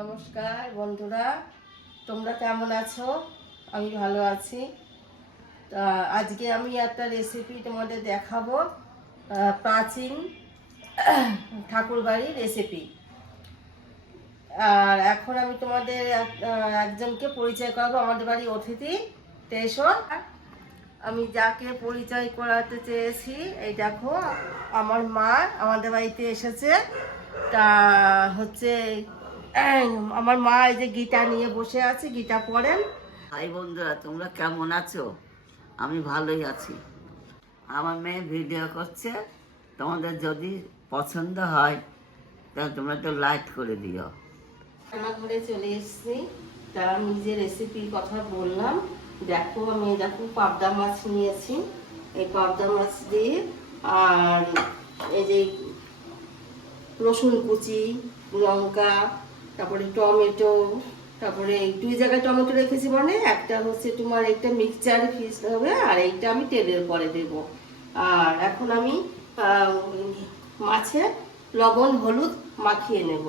নমস্কার বন্ধুরা, তোমরা কেমন আছো? আমি ভালো আছি। তা আজকে আমি একটা রেসিপি তোমাদের দেখাবো, প্রাচীন ঠাকুরবাড়ির রেসিপি। আর এখন আমি তোমাদের একজনকে পরিচয় করাবো, আমাদের বাড়ির অতিথি। তেসো, আমি যাকে পরিচয় করাতে চেয়েছি, এই দেখো আমার মা আমাদের বাড়িতে এসেছে। তা হচ্ছে আমার মা এই যে গীতা নিয়ে বসে আছে, গীতা পড়েন। হাই বন্ধুরা, তোমরা কেমন আছো? আমি ভালোই আছি। আমার মেয়ে ভিডিও করছে, তোমাদের যদি পছন্দ হয় তাহলে তোমরা একটু লাইক করে দিও। রান্নাঘরে চলে এসেছি। তা আমি যে রেসিপির কথা বললাম, দেখো আমি দেখো পাবদা মাছ নিয়েছি। এই পাবদা মাছ দিয়ে আর এই যে রসুন কুচি, লঙ্কা, তারপরে টমেটো, তারপরে দুই জায়গায় টমেটো রেখেছি, মানে একটা হচ্ছে তোমার একটা মিক্সচার ফিস হবে, আর এইটা আমি তেলের পরে দেব। আর এখন আমি মাছে লবণ হলুদ মাখিয়ে নেব।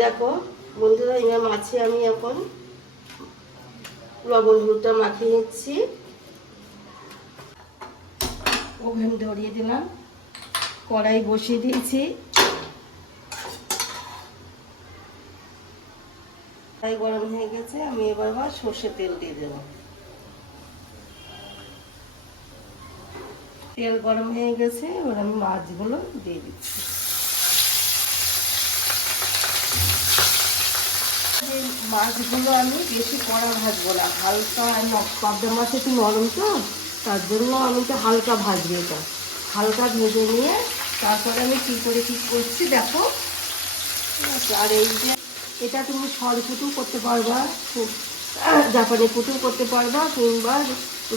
দেখো বন্ধুরা, এই মাছে আমি এখন লবণ হলুদটা মাখিয়ে নিচ্ছি। ওভেন ধরিয়ে দিলাম, কড়াই বসিয়ে দিয়েছি। কড়াই গরম হয়ে গেছে, আমি এবার সর্ষের তেল দিয়ে দেব। তেল গরম হয়ে গেছে, এবার আমি মাছগুলো দিয়ে দিচ্ছি। মাছগুলো আমি বেশি কড়া ভাজবো না, হালকা। পাবদা মাছ একটু নরম তো, তার জন্য আমি তো হালকা ভাজবো। এটা হালকা ভেজে নিয়ে তারপরে আমি কী করছি দেখো। আর এই যে এটা তুমি সরপুটু করতে পারবা, জাপানি পুটু করতে পারবা, কিংবা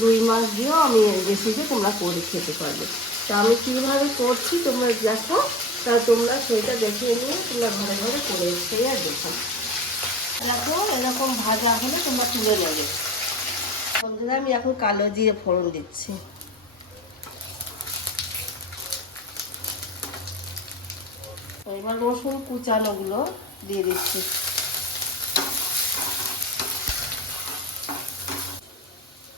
রুই মাছ দিয়েও আমি রেসিপি তোমরা করে খেতে পারবে। তা আমি কীভাবে করছি তোমরা দেখো, তা তোমরা সেটা দেখিয়ে নিয়ে তোমরা ঘরে ঘরে করে খেয়ে আর দেখো। দেখো এরকম ভাজা হলে তোমরা তুলে নেবে। বন্ধুরা, আমি এখন কালো জিরে ফোড়ন দিচ্ছি। এবার রসুন কুচানোগুলো দিয়ে দিচ্ছি।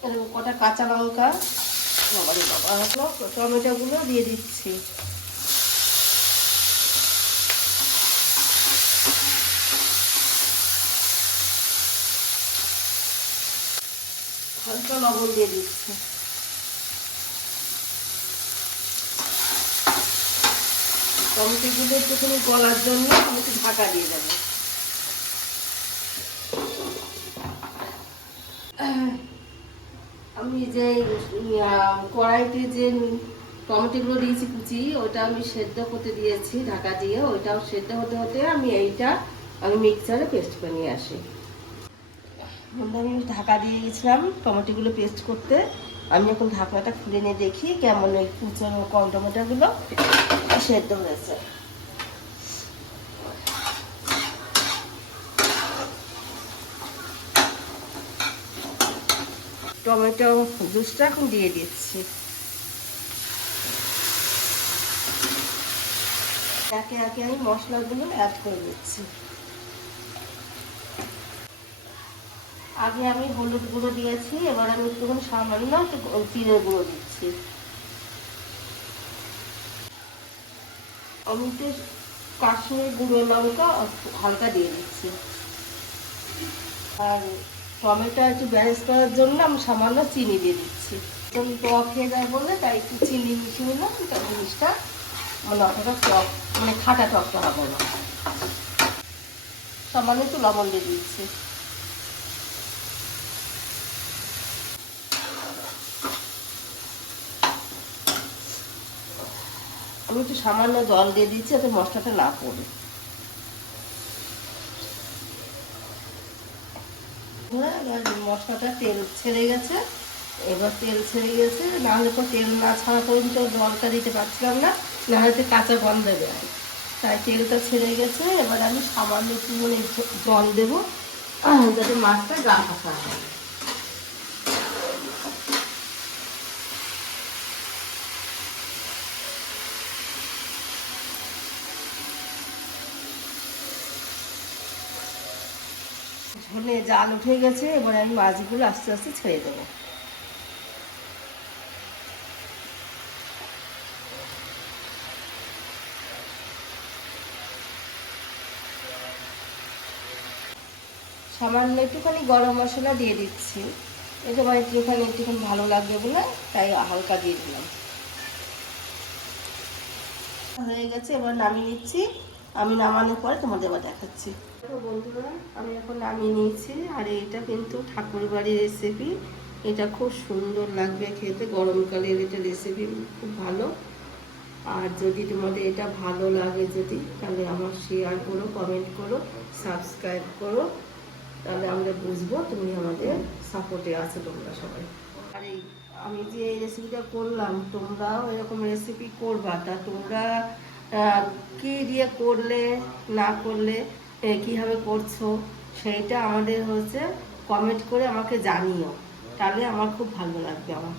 এরকম কটা কাঁচা লঙ্কা, টমেটোগুলো দিয়ে দিচ্ছি। হালকা লবণ দিয়ে দিচ্ছি। টমেটোগুলো একটুখানি গলার জন্য আমি একটু ঢাকা দিয়ে দেবো। আমি যে কড়াইতে যে টমেটোগুলো দিয়েছি কুচি, ওটা আমি সেদ্ধ করতে দিয়েছি ঢাকা দিয়ে। ওইটাও সেদ্ধ হতে হতে আমি মিক্সারে পেস্ট করে নিয়ে আসি। আমি ঢাকা দিয়ে গেছিলাম টমেটোগুলো পেস্ট করতে। আমি এখন ঢাকনাটা খুলে নিয়ে দেখি কেমন ওই কুচানো কম টমেটোগুলো সেদ্ধ হয়েছে। টমেটো জুসটা এখন দিয়ে দিচ্ছি। একে একে আমি মশলাগুলো অ্যাড করে দিচ্ছি। আগে আমি হলুদ গুঁড়ো দিয়েছি, এবার আমি একটুখানি সামান্য একটু জিরে গুঁড়ো দিচ্ছি। আমি তো কাশ্মীর গুঁড়ো লঙ্কা হালকা দিয়ে দিচ্ছি। আর টমেটো একটু ব্যালেন্স করার জন্য আমি সামান্য চিনি দিয়ে দিচ্ছি। টক খেয়ে যায় বলে তাই একটু চিনি মিশিয়ে নিলাম, তাই জিনিসটা মানে অতটা টক, মানে খাটা টকটা হবে না। সামান্য একটু লবণ দিয়ে দিচ্ছি। আমি একটু সামান্য জল দিয়ে দিচ্ছি যাতে মশলাটা না পড়ে। মশলাটা তেল ছেড়ে গেছে, এবার তেল ছেড়ে গেছে। নাহলে তো তেল না ছাড়া পর্যন্ত জলটা দিতে পারছিলাম না, নাহলে কাঁচা গন্ধ দেবে। তাই তেলটা ছেড়ে গেছে। এবার আমি সামান্য একটু জল দেবো যাতে মাছটা গা ভাসা হয়। ধনে জাল উঠে গেছে, এবার আমি মাছগুলো আস্তে আস্তে ছেড়ে দেবো। সামান্য একটুখানি গরম মশলা দিয়ে দিচ্ছি, এটা মানে একটুখানি ভালো লাগবে বলে তাই হালকা দিয়ে দিলাম। হয়ে গেছে, এবার নামিয়ে নিচ্ছি। আমি নামানোর পরে তোমাদের আবার দেখাচ্ছি। তো বন্ধুরা, আমি এখন নামিয়ে নিয়েছি। আর এটা কিন্তু ঠাকুর বাড়ির রেসিপি, এটা খুব সুন্দর লাগবে খেতে, গরমকালের এটা রেসিপি খুব ভালো। আর যদি তোমাদের এটা ভালো লাগে যদি, তাহলে আমার শেয়ার করো, কমেন্ট করো, সাবস্ক্রাইব করো, তাহলে আমরা বুঝবো তুমি আমাদের সাপোর্টে আছো তোমরা সবাই। আর এই আমি যে এই রেসিপিটা করলাম, তোমরাও এরকম রেসিপি করবা। তা তোমরা কী দিয়ে করলে না করলে, কীভাবে করছো সেইটা আমাদের কমেন্ট করে আমাকে জানিও, তাহলে আমার খুব ভালো লাগবে আমার।